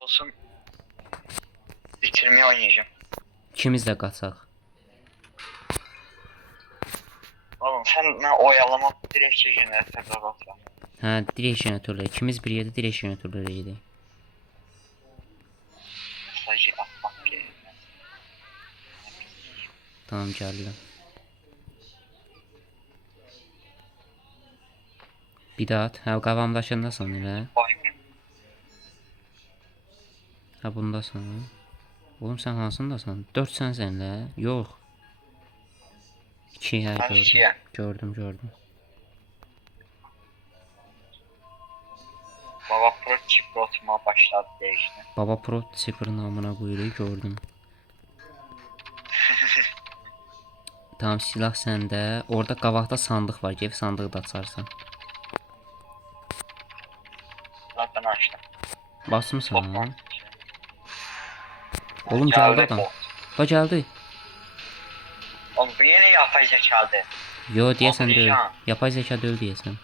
Olsun bitirmeyi oynayacağım. İkimiz də qaçaq. Oğlum sen ben oyalamak direkt jeneratörler basam. Hə, direkt jeneratörlə. İkimiz bir yerdə direkt jeneratörlə gedək. Mesajı atmak gerekmez. Tamam, gəldim. Bir daha at. Hə, qavamdaşındasan elə. Vay be. Hə, bundasan. Oğlum sən hansındasan? 4 sənsən elə. Yox. 2, hə, Ben gördüm. ikiye. Gördüm. Baba Pro chip rotuma başladı değişti. Baba Pro sıfır namına qoyuruq, gördüm. Tamam, silah səndə. Orada qabaqda sandıq var. Gel sandığı da açarsan. Zaten açtım. Basmısan. Toplam. Oğlum gəldi adam. Da gəldi. Oğlum bu yine yapay zekadı. Yo, deyəsən deyil. Oxuyacağım. Yapay zeka deyil deyəsən.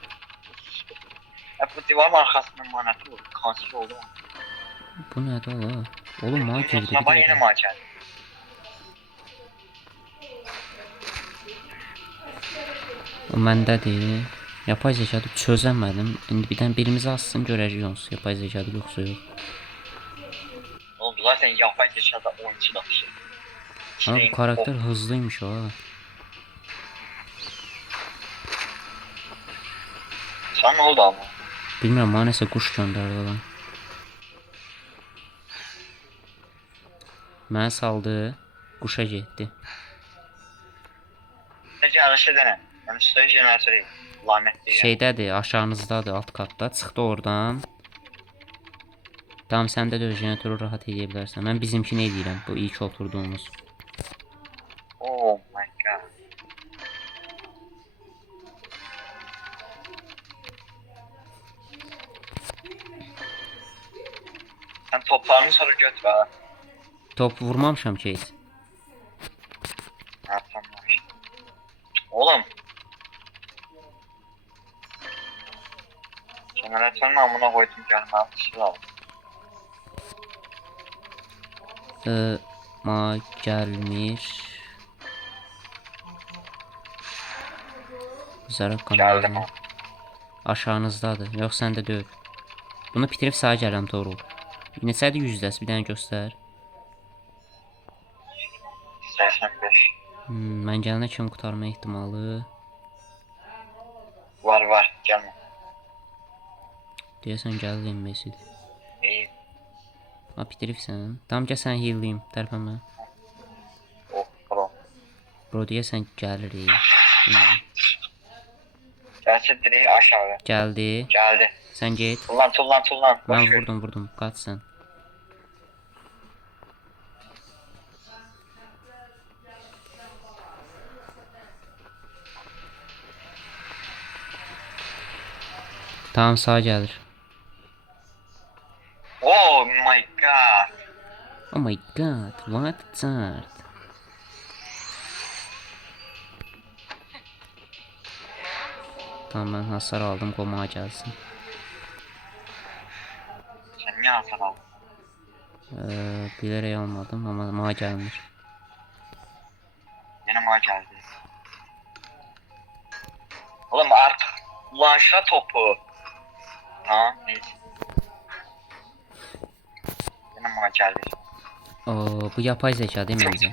Bu divarın arkasından manatı oldu. Kanser oldu. Bu nədir ola? Oğlum mənə girdi. Bir Sabah yeni dəqiqə. maç geldi. O məndədir. Yapay zekadır, çözəmədim. İndi birdən birimizi assın, görəcəyik onsuz. Yapay zekadır, yoxsa yox. Oğlum zaten yapay zekada oyuncu da bir şey. Ama bu karakter hızlıymış o ha. Sana ne oldu ama? Bilmirəm, mənə nəsə quş göndərdi adam. Mənə saldı, quşa getdi. Peki araç edene. Ben üstte jeneratörü lanetli. Şeydədir, aşağınızdadır, alt katda. Çıxdı oradan. Tamam, sən də jeneratörü rahat edə bilərsən. Mən bizimkini eləyirəm, bu ilk oturduğumuz. Oh my god. Sen toplarını sonra götür ha. Top vurmamışam ki heç. Ha tamam işte. Oğlum. Jeneratörün amına koydum gelmem. Şey al. Ma gəlmiş. Zərər Geldim qanalına. ha. Aşağınızdadır. Yox, səndə deyil. Bunu bitirib sağa gələm, Torul. Neçədir yüzdəsi? Bir dənə göstər. 85. Mən gələnə kimi qurtarma ehtimalı. Var gelme. Deyəsən gəlir Messi. İyi. Ha, bitiribsən. Tamam, gəl sən heal'layım. Tərpənmə. Oh bro. Bro, deyəsən gəlirik. Gerçi direği aşağı. Gəldi. Geldi. Sən get. Tullan. Boş Mən ver. vurdum. Qaç sən. Tamam, sağa gəlir. Oh my god. Oh my god, what that? Tamam, mən hasar aldım, qomağa gəlsin. Sen niye hasar aldın? Bilərək almadım, amma mağa gəlmir. Yine maç geldi. Oğlum artık launchla topu. Ha neyse. Yine maç geldi. Bu yapay zeka değil mi bizə?